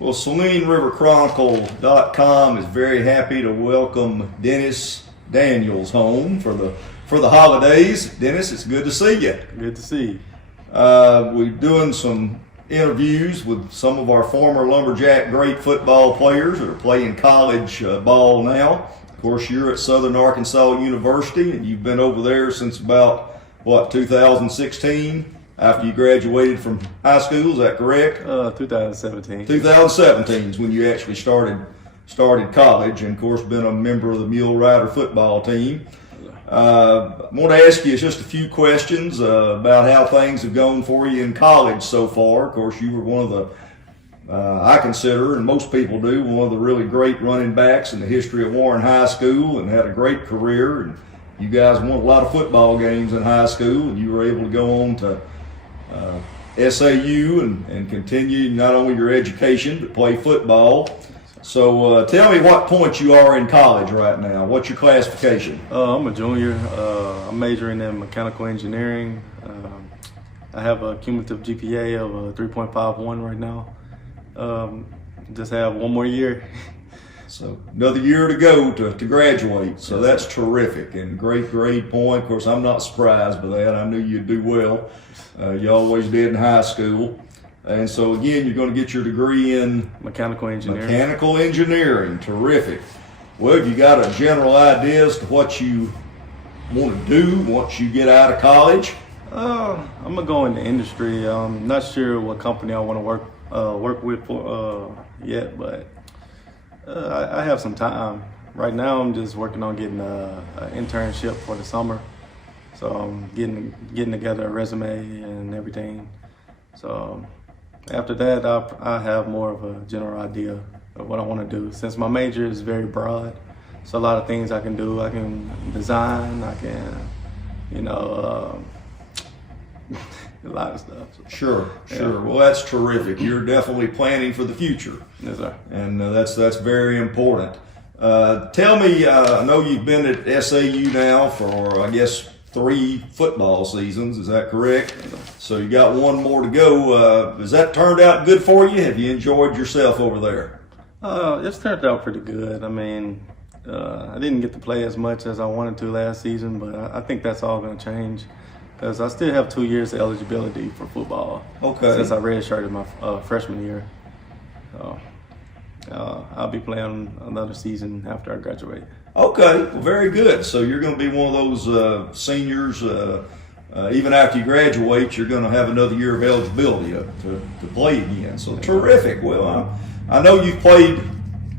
Well, SaleneRiverChronicle.com is very happy to welcome Dennis Daniels home for the holidays. Dennis, it's good to see you. Good to see you. We're doing some interviews with some of our former Lumberjack great football players that are playing college ball now. Of course, you're at Southern Arkansas University, and you've been over there since about, 2016? After you graduated from high school, is that correct? 2017. 2017 is when you actually started college, and of course been a member of the Mule Rider football team. I want to ask you just a few questions about how things have gone for you in college so far. Of course, you were one of the, I consider, and most people do, one of the really great running backs in the history of Warren High School, and had a great career. And you guys won a lot of football games in high school, and you were able to go on to SAU and continue not only your education but play football. So tell me what point you are in college right now. What's your classification? I'm a junior. I'm majoring in mechanical engineering. I have a cumulative GPA of 3.51 right now. Just have one more year. So another year to go to graduate. So that's terrific and great grade point. Of course, I'm not surprised by that. I knew you'd do well. You always did in high school. And so again, you're going to get your degree in mechanical engineering. Mechanical engineering, terrific. Well, have you got a general idea as to what you want to do once you get out of college? I'm gonna go in the industry. I'm not sure what company I want to work with for yet, but I have some time. Right now, I'm just working on getting an internship for the summer. So I'm getting together a resume and everything. So after that, I have more of a general idea of what I want to do. Since my major is very broad, so a lot of things I can do. I can design, I can, a lot of stuff. Sure. Well, that's terrific. You're definitely planning for the future. Yes, sir. And that's very important. Tell me, I know you've been at SAU now for, I guess, 3 football seasons. Is that correct? So you got one more to go. Has that turned out good for you? Have you enjoyed yourself over there? It's turned out pretty good. I mean, I didn't get to play as much as I wanted to last season, but I think that's all going to change because I still have 2 years of eligibility for football. Okay. Since I redshirted my freshman year. So I'll be playing another season after I graduate. Okay, well, very good. So you're going to be one of those seniors. Even after you graduate, you're going to have another year of eligibility to play again. So terrific. Well, I know you've played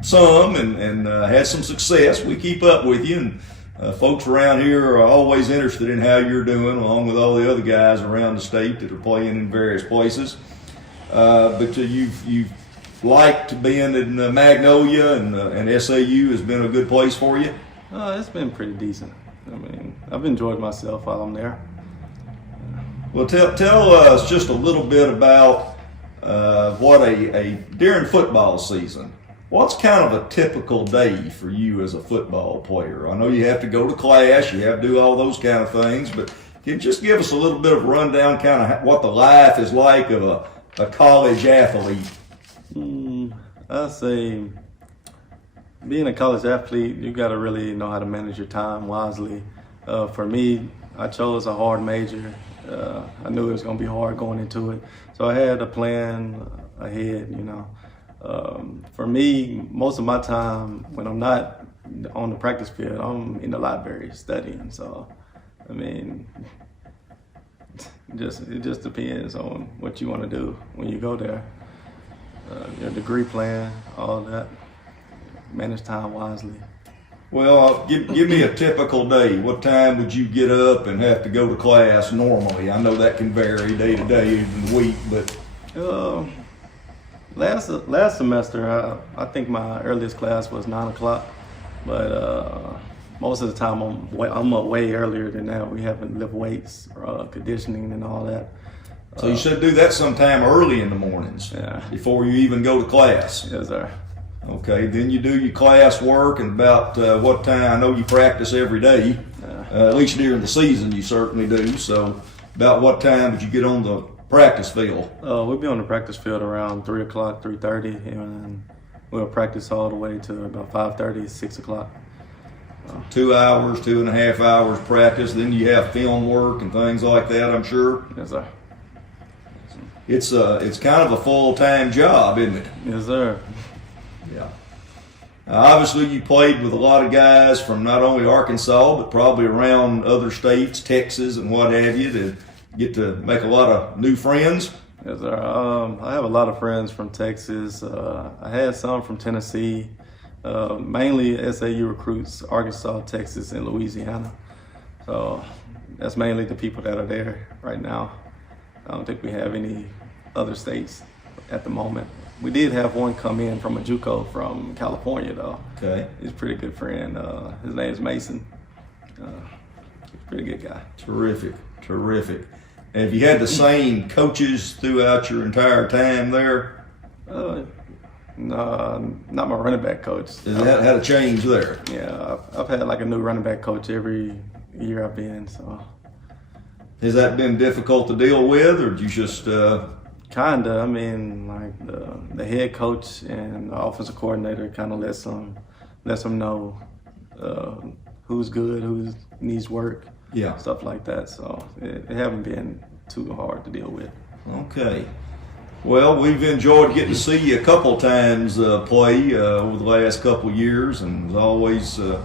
some and had some success. We keep up with you, and folks around here are always interested in how you're doing, along with all the other guys around the state that are playing in various places. But you've liked being in Magnolia, and SAU has been a good place for you? It's been pretty decent. I mean, I've enjoyed myself while I'm there. Well, tell us just a little bit about what during football season, what's kind of a typical day for you as a football player? I know you have to go to class, you have to do all those kind of things, but can you just give us a little bit of a rundown, kind of what the life is like of a college athlete? I'd say being a college athlete, you got to really know how to manage your time wisely. For me, I chose a hard major. I knew it was going to be hard going into it. So I had a plan ahead, For me, most of my time when I'm not on the practice field, I'm in the library studying. So, I mean, it just depends on what you want to do when you go there. Your degree plan, all that. Manage time wisely. Well, give me a typical day. What time would you get up and have to go to class normally? I know that can vary day to day and week, but last semester I think my earliest class was 9 o'clock, but most of the time I'm up way earlier than that. We have to lift weights, conditioning, and all that. So you should do that sometime early in the mornings, before you even go to class. Yes, sir. Okay, then you do your class work, and about what time? I know you practice every day, at least during the season you certainly do. So about what time would you get on the practice field? We'll be on the practice field around 3 o'clock, 3:30, and we'll practice all the way to about 5:30, 6 o'clock. 2 hours, 2.5 hours practice. Then you have film work and things like that, I'm sure. Yes, sir. It's kind of a full-time job, isn't it? Yes, sir. Yeah. Obviously, you played with a lot of guys from not only Arkansas, but probably around other states, Texas and what have you, to get to make a lot of new friends. Yes, sir. I have a lot of friends from Texas. I had some from Tennessee, mainly SAU recruits, Arkansas, Texas, and Louisiana. So that's mainly the people that are there right now. I don't think we have any other states at the moment. We did have one come in from a JUCO from California, though. Okay. He's a pretty good friend. His name's Mason. He's a pretty good guy. Terrific, terrific. And have you had the same coaches throughout your entire time there? No, not my running back coach. Has that had a change there? Yeah, I've had like a new running back coach every year I've been, so. Has that been difficult to deal with, or did you just? Kinda. I mean, like the head coach and the offensive coordinator kind of lets them know who's good, who needs work, Yeah. stuff like that. So it haven't been too hard to deal with. Okay. Well, we've enjoyed getting to see you a couple times play over the last couple years, and it's always a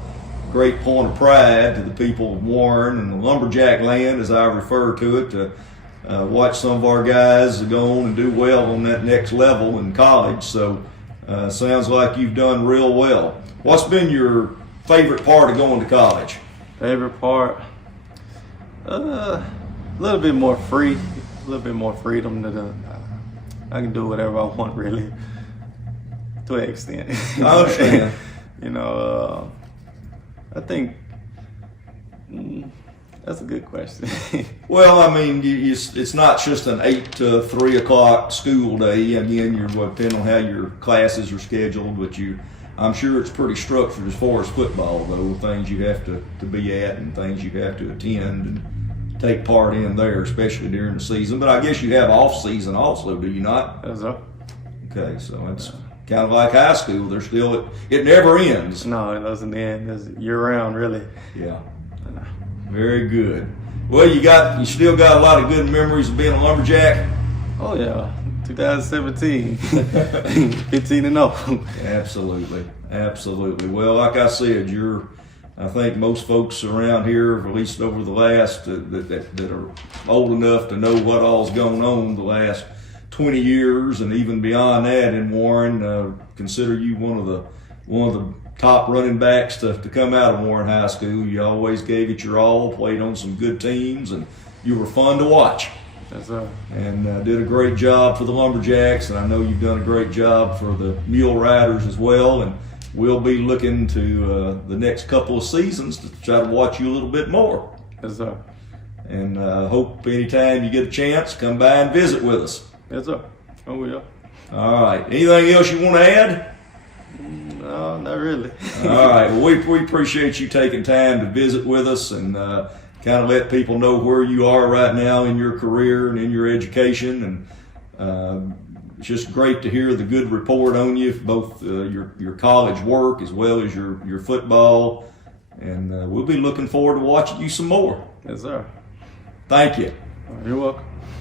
great point of pride to the people of Warren and the Lumberjack land, as I refer to it, to watch some of our guys go on and do well on that next level in college. So sounds like you've done real well. What's been your favorite part of going to college? Favorite part? A little bit more free, a little bit more freedom to I can do whatever I want, really, to an extent. I understand. You know, I think that's a good question. Well, I mean, it's not just an 8 to 3 o'clock school day. Again, depending on how your classes are scheduled, but I'm sure it's pretty structured as far as football, though, things you have to be at and things you have to attend and take part in there, especially during the season. But I guess you have off season also, do you not? Yes, sir. Okay, so it's kind of like high school. There's still it never ends. No, it doesn't end. It's year round, really. Yeah. Very good. Well, you still got a lot of good memories of being a lumberjack. Oh yeah, 2017, 15-0. Absolutely, absolutely. Well, like I said, I think most folks around here, at least over the last that are old enough to know what all's going on the last 20 years and even beyond that in Warren, consider you one of the top running backs to come out of Warren High School. You always gave it your all, played on some good teams, and you were fun to watch. Yes, sir. And did a great job for the Lumberjacks, and I know you've done a great job for the Mule Riders as well. And we'll be looking to the next couple of seasons to try to watch you a little bit more. Yes, sir. And hope anytime you get a chance, come by and visit with us. Yes, sir. Oh, we are. All right. Anything else you want to add? No, not really. All right. Well, we appreciate you taking time to visit with us and kind of let people know where you are right now in your career and in your education. And it's just great to hear the good report on you, both your college work as well as your football. And we'll be looking forward to watching you some more. Yes, sir. Thank you. You're welcome.